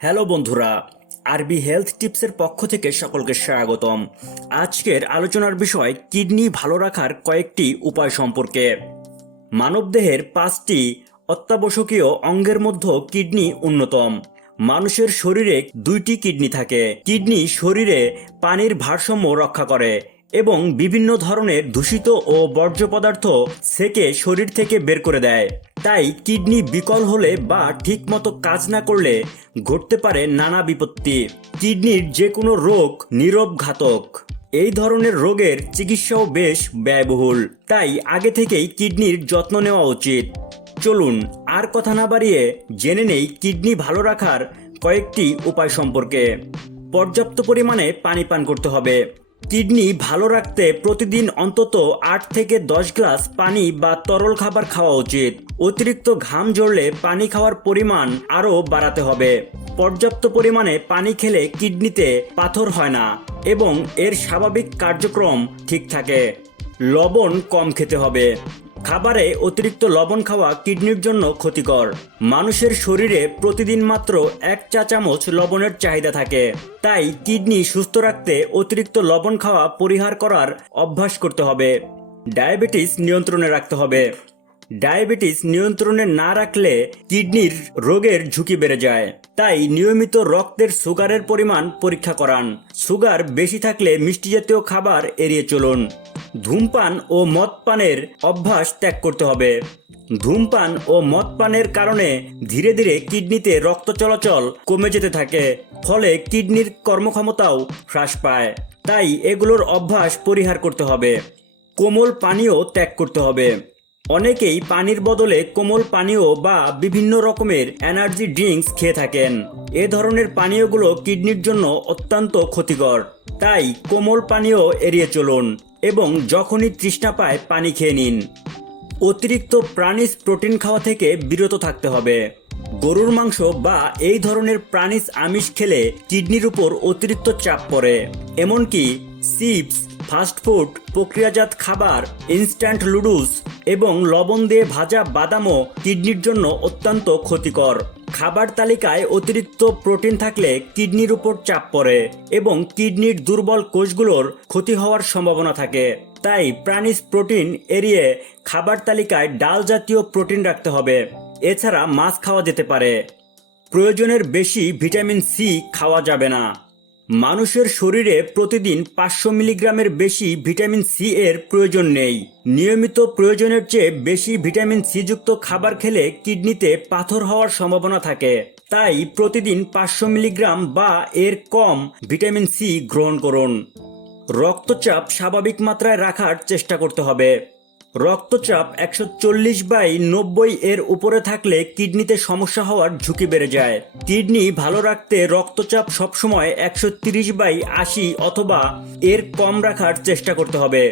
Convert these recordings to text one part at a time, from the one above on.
Hello বন্ধুরা, আরবি health টিপসের পক্ষ থেকে সকলকে স্বাগতম। আজকের আলোচনার বিষয়, কিডনি ভালো রাখার কয়েকটি উপায় সম্পর্কে। মানবদেহের পাঁচটি অত্যাবশ্যকীয় অঙ্গের মধ্যে কিডনি অন্যতম। মানুষের শরীরে দুইটি কিডনি থাকে। কিডনি শরীরে পানির ভারসাম্য রক্ষা করে। এবং বিভিন্ন ধরনের দূষিত ও বর্জ্য পদার্থ সেকে শরীর থেকে বের করে দেয়। তাই কিডনি বিকল হলে বা ঠিকমতো কাজ না করলে ঘটতে পারে নানা বিপত্তি। কিডনির যে কোনো রোগ নীরব ঘাতক এই ধরনের রোগের চিকিৎসাও বেশ ব্যয়বহুল। তাই আগে থেকেই কিডনির যত্ন নেওয়া উচিত। চলুন আর কথা না বাড়িয়ে জেনে নেই কিডনি ভালো রাখার কয়েকটি উপায় সম্পর্কে। পর্যাপ্ত পরিমাণে পানি পান করতে হবে। কিডনি ভালো রাখতে প্রতিদিন অন্তত আট থেকে দশ গ্লাস পানি বা তরল খাবার খাওয়া উচিত। অতিরিক্ত ঘাম ঝরলে পানি খাওয়ার পরিমাণ আরও বাড়াতে হবে। পর্যাপ্ত পরিমাণে পানি খেলে কিডনিতে পাথর হয় না এবং এর স্বাভাবিক কার্যক্রম ঠিক থাকে। লবণ কম খেতে হবে। খাবারে অতিরিক্ত লবণ খাওয়া কিডনির জন্য ক্ষতিকর। মানুষের শরীরে প্রতিদিন মাত্র এক চা চামচ লবণের চাহিদা থাকে। তাই কিডনি সুস্থ রাখতে অতিরিক্ত লবণ খাওয়া পরিহার করার অভ্যাস করতে হবে। ডায়াবেটিস নিয়ন্ত্রণে রাখতে হবে। ডায়াবেটিস নিয়ন্ত্রণে না রাখলে কিডনির রোগের ঝুঁকি বেড়ে যায়। তাই নিয়মিত রক্তের সুগারের পরিমাণ পরীক্ষা করান। সুগার বেশি থাকলে মিষ্টি জাতীয় খাবার এড়িয়ে চলুন। ধূমপান ও মদ পানের অভ্যাস ত্যাগ করতে হবে। ধূমপান ও মদ পানের কারণে ধীরে ধীরে কিডনিতে রক্ত চলাচল কমে যেতে থাকে, ফলে কিডনির কর্মক্ষমতাও হ্রাস পায়। তাই এগুলোর অভ্যাস পরিহার করতে হবে। কোমল পানীয় ত্যাগ করতে হবে। অনেকেই পানির বদলে কোমল পানীয় বা বিভিন্ন রকমের এনার্জি ড্রিঙ্কস খেয়ে থাকেন। এ ধরনের পানীয়গুলো কিডনির জন্য অত্যন্ত ক্ষতিকর। তাই কোমল পানীয় এড়িয়ে চলুন। এবং যখনই তৃষ্ণা পায়, পানি খেয়ে নিন। অতিরিক্ত প্রাণীজ প্রোটিন খাওয়া থেকে বিরত থাকতে হবে। গরুর মাংস বা এই ধরনের প্রাণীজ আমিষ খেলে কিডনির উপর অতিরিক্ত চাপ পড়ে। এমনকি চিপস ফাস্টফুড প্রক্রিয়াজাত খাবার, ইনস্ট্যান্ট লুডুস এবং লবণ দিয়ে ভাজা বাদামও কিডনির জন্য অত্যন্ত ক্ষতিকর। খাবার তালিকায় অতিরিক্ত প্রোটিন থাকলে কিডনির উপর চাপ পড়ে এবং কিডনির দুর্বল কোষগুলোর ক্ষতি হওয়ার সম্ভাবনা থাকে। তাই প্রাণীজ প্রোটিন এড়িয়ে খাবার তালিকায় ডাল জাতীয় প্রোটিন রাখতে হবে। এছাড়া মাছ খাওয়া যেতে পারে। প্রয়োজনের বেশি ভিটামিন সি খাওয়া যাবে না। মানুষের শরীরে প্রতিদিন পাঁচশো মিলিগ্রামের বেশি ভিটামিন সি এর প্রয়োজন নেই। নিয়মিত প্রয়োজনের চেয়ে বেশি ভিটামিন সি যুক্ত খাবার খেলে কিডনিতে পাথর হওয়ার সম্ভাবনা থাকে। তাই প্রতিদিন পাঁচশো মিলিগ্রাম বা এর কম ভিটামিন সি গ্রহণ করুন। রক্তচাপ স্বাভাবিক মাত্রায় রাখার চেষ্টা করতে হবে। রক্তচাপ একশো চল্লিশ বাই নব্বই এর উপরে থাকলে কিডনিতে সমস্যা হওয়ার ঝুঁকি বেড়ে যায়। কিডনি ভালো রাখতে রক্তচাপ সবসময় একশো তিরিশ বাই আশি অথবা এর কম রাখার চেষ্টা করতে হবে।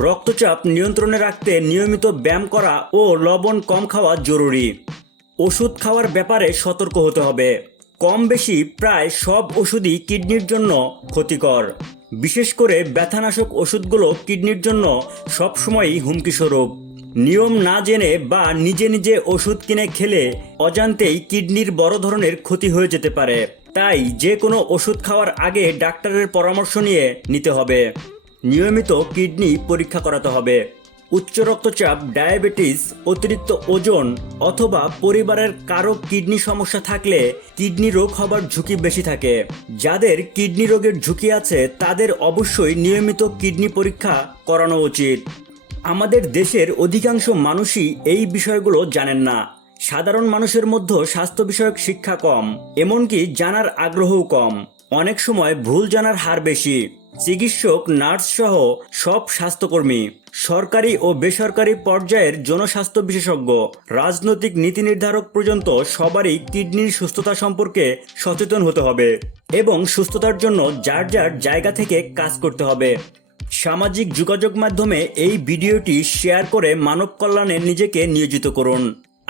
রক্তচাপ নিয়ন্ত্রণে রাখতে নিয়মিত ব্যায়াম করা ও লবণ কম খাওয়া জরুরি। ওষুধ খাওয়ার ব্যাপারে সতর্ক হতে হবে। কম বেশি প্রায় সব ওষুধই কিডনির জন্য ক্ষতিকর। বিশেষ করে ব্যথানাশক ওষুধগুলো কিডনির জন্য সবসময়ই হুমকিস্বরূপ। নিয়ম না জেনে বা নিজে নিজে ওষুধ কিনে খেলে অজান্তেই কিডনির বড় ধরনের ক্ষতি হয়ে যেতে পারে। তাই যে কোনো ওষুধ খাওয়ার আগে ডাক্তারের পরামর্শ নিয়ে নিতে হবে। নিয়মিত কিডনি পরীক্ষা করাতে হবে। উচ্চ রক্তচাপ, ডায়াবেটিস, অতিরিক্ত ওজন অথবা পরিবারের কারও কিডনি সমস্যা থাকলে কিডনি রোগ হবার ঝুঁকি বেশি থাকে। যাদের কিডনি রোগের ঝুঁকি আছে, তাদের অবশ্যই নিয়মিত কিডনি পরীক্ষা করানো উচিত। আমাদের দেশের অধিকাংশ মানুষই এই বিষয়গুলো জানেন না। সাধারণ মানুষের মধ্যে স্বাস্থ্য বিষয়ক শিক্ষা কম, এমনকি জানার আগ্রহও কম। অনেক সময় ভুল জানার হার বেশি। চিকিৎসক নার্স সহ সব স্বাস্থ্যকর্মী, সরকারি ও বেসরকারি পর্যায়ের জনস্বাস্থ্য বিশেষজ্ঞ। রাজনৈতিক নীতি নির্ধারক পর্যন্ত সবারই কিডনির সুস্থতা সম্পর্কে সচেতন হতে হবে এবং সুস্থতার জন্য যার যার জায়গা থেকে কাজ করতে হবে। সামাজিক যোগাযোগ মাধ্যমে এই ভিডিওটি শেয়ার করে মানব কল্যাণে নিজেকে নিয়োজিত করুন।